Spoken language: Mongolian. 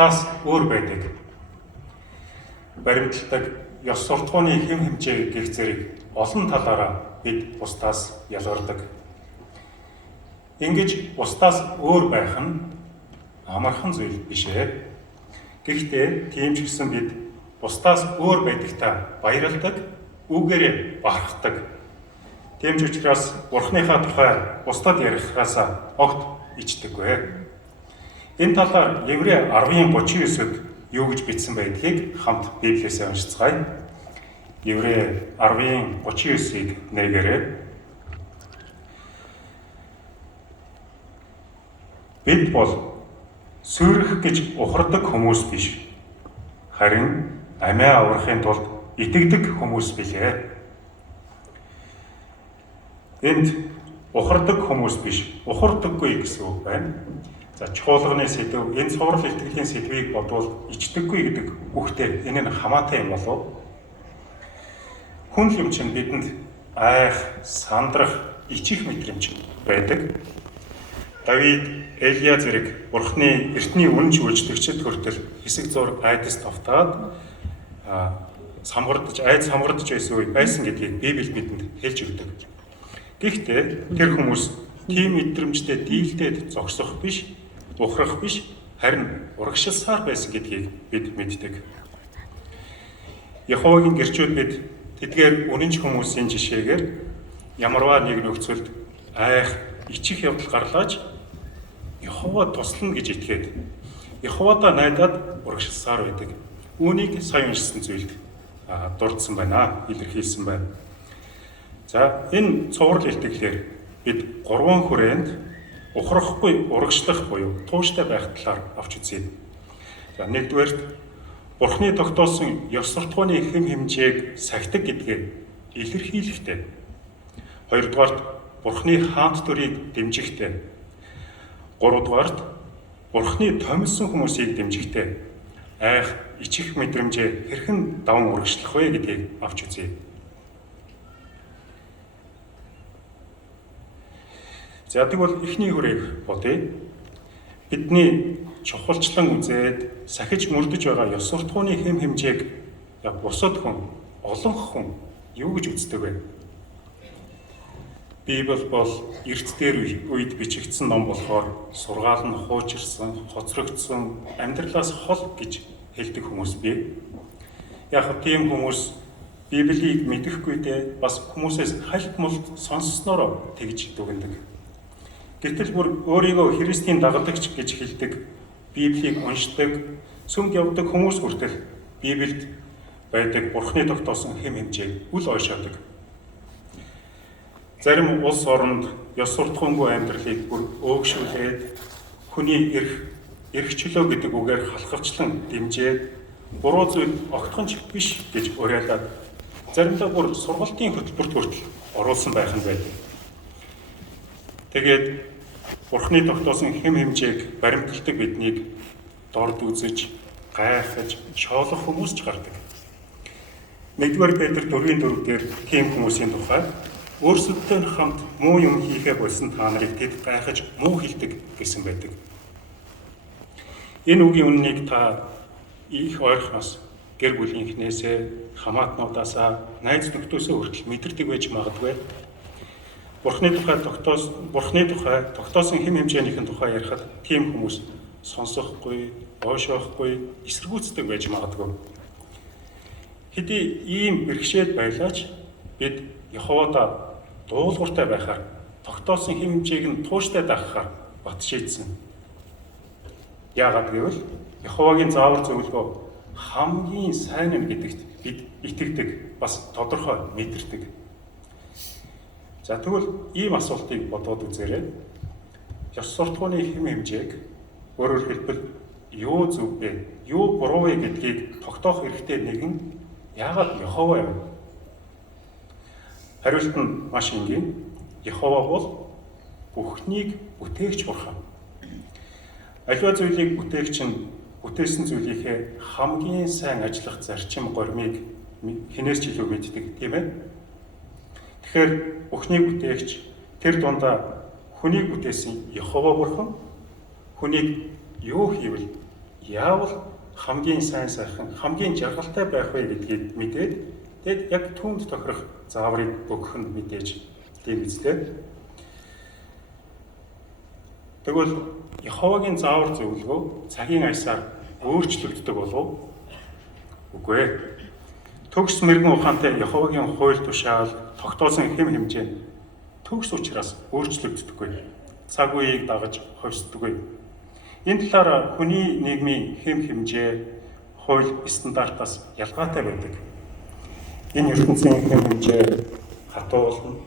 бусдаас өөр байдаг. Баримтлагдаг ёс суртахууны хэм хэмжээ гэх зэрэг олон талаараа бид бусдаас ялгардаг. Ингэж бусдаас өөр байх нь амархан зүйл биш ээ. Гэхдээ тийм ч гэсэн бид бусдаас өөр байдагтаа баярлдаг, үүгээрээ бахархдаг. Тийм ч учраас Бурханыхаа тухай бусдад ярихаас огт ичдэггүй. Энэ талаар Еврей 10:39-д юу гэж бичсэн байдгийг хамт Библиэсээ уншицгаая. Еврей 10:39-ийг нээгээрэй. Бид бол сүрэх гэж ухардаг хүмүүс биш, харин амиа аврахын тулд итгэдэг хүмүүс билээ. Энд ухардаг хүмүүс биш, ухардаггүй гэсэн үг байна. За чуулганы сэдв, энэ цуврал итгэлийн сэдвийг бодвол ичдэггүй гэдэг үгтэй энэ нь хамаатай юм болов. Хүн юм чинь бидэнд айх, сандрах, ичих мэдрэмж байдаг. Давид, Элия зэрэг Бурхны эртний үнж үйлчлэгчид хүртэл хэсэг зур айдас тавтаад айд самгардж байсан үе байсан гэдгийг Библи бидэнд хэлж өгдөг. Гэхдээ тэр хүмүүс тийм мэдрэмжтэй дийлдээд зогсох биш, ухрах биш, харин урагшилсаар байсан гэдгийг бид мэддэг. Яховагийн гэрчүүд бид тэдгээр үнэнч хүмүүсийн жишээгээр ямарваа нэг нөхцөлд айх, ичих явдал гарлааж Яхова туслана гэж итгээд Яховадаа найдаад урагшилсаар байдаг. Үүнийг сая уншсан зүйлд дурдсан байна, илэрхийлсэн байна. За энэ цуврал итгэлээр бид 3 хүрээнд ухрахгүй урагшлах буюу тууштай байх талаар авч үзье. За нэгдүгээрт Бурхны тогтоосон ёс суртахууны хэм хэмжээг сахидаг гэдгээ илэрхийлэхтэй. Хоёрдугаарт Бурхны хаант төрийг дэмжихтэй. Гуравдугаарт Бурхны томилсон хүмүүсийг дэмжихтэй. Айх, ичих мэдрэмжээ хэрхэн даван урагшлах вэ гэдгийг авч үзье. За тэгвэл эхний хүрээг бодъё. Бидний чухалчлан үзээд сахиж мөрдөж байгаа ёс суртахууны хэм хэмжээг бусад хүн, олон хүн юу гэж үздэг вэ? Библи бол эрт дээр үед бичигдсэн ном болохоор сургаал нь хуучирсан, хоцрогдсон, амьдралаас хол гэж хэлдэг хүмүүс бий. Яг тийм хүмүүс Библийг мэдэхгүйдээ бас хүмүүсээс хальт мулт сонссноор тэгж дүгнэдэг. Гэтэл бүр өөрийгөө Христийн дагалдагч гэж хэлдэг, Библийг уншдаг, сүмд явдаг хүмүүс хүртэл Библиэд байдаг Бурхны тогтоосон хэм хэмжээг үл ойшоодог. Зарим улс оронд ёс суртахуунгүй амьдралыг бүр өөгшүүлээд хүний эрх чөлөө гэдэг үгээр халахвчлан дэмжээд буруу зүйл огтхонч биш гэж уриалаад заримдаа бүр сургалтын хөтөлбөрт хүртэл оруулсан байх нь байдаг. Тэгээд Бурхны тогтоосон хэм хэмжээг баримталдаг биднийг дорд үзэж, гайхаж, шоолох хүмүүс ч гардаг. 1-р Петр 4:4 дээр тийм хүмүүсийн тухай өөрсөдтэй хамт муу юм хийхээ болсон та нарыг тэд гайхаж муу хэлдэг гэсэн байдаг. Энэ үгийн үннийг та их ойрхоноос, гэр бүлийнхнээсээ, хамаатнуудаасаа, найз нөхдөөсөө хүртэл мэдэрдэг байж магадгүй. Бурхны тухай тогтоосон хэм хэмжээнийхэн тухай ярихад тийм хүмүүс сонсохгүй, ойшоохгүй, эсэргүүцдэг байж магадгүй. Хэдий ийм бэрхшээл байлаач бид Яховадаа дуулууртай байхаар тогтоосон хэм хэмжээг нь тууштай даахаар бат шийдсэн. Яагаад гэвэл Яховагийн заавар зөвлөгөө хамгийн сайн юм гэдэгт бид итгэдэг, бас тодорхой мэдэрдэг. За тэгвэл ийм асуултыг бодоод үзээрэй. Ёс суртахууны хэм хэмжээг өөрөөр хэлбэл юу зөв вэ, юу буруу вэ гэдгийг тогтоох хэрэгтэй нэгэн яагаад Яхова вэ? Хариулт нь маш энгийн. Яхова бол бүхнийг бүтээгч бурхан. Аливаа зүйлийг бүтээгч нь бүтээсэн зүйлийнхээ хамгийн сайн ажиллах зарчим гормыг хинээс ч илүү мэддэг, тийм ээ? Тэгэхээр бүхнийг бүтээгч тэр дундаа хүнийг бүтээсэн Яхова бурхан хүнийг юу хийвэл яавал хамгийн сайн сайхан, хамгийн жаргалтай байх вэ гэдгийг мэдээд тэгээд яг түүнд тохирох зааврыг өгөх нь мэдээж тийм үстэй. Тэгвэл Яховагийн заавар зөвлөгөө цагийн аясаар өөрчлөгддөг болов үгүй ээ. Төгс мэрэгэн ухаантай Яховагийн хууль тушаал тогтоосон хэм хэмжээ нь төгс учраас өөрчлөгддөггүй. Цаг үеийг дагаж ховсдоггүй. Энэ талаар хүний нийгмийн хэм хэмжээ хууль стандартаас ялгаатай байдаг. Энэ ертөнцийн хэм хэмжээ хатуул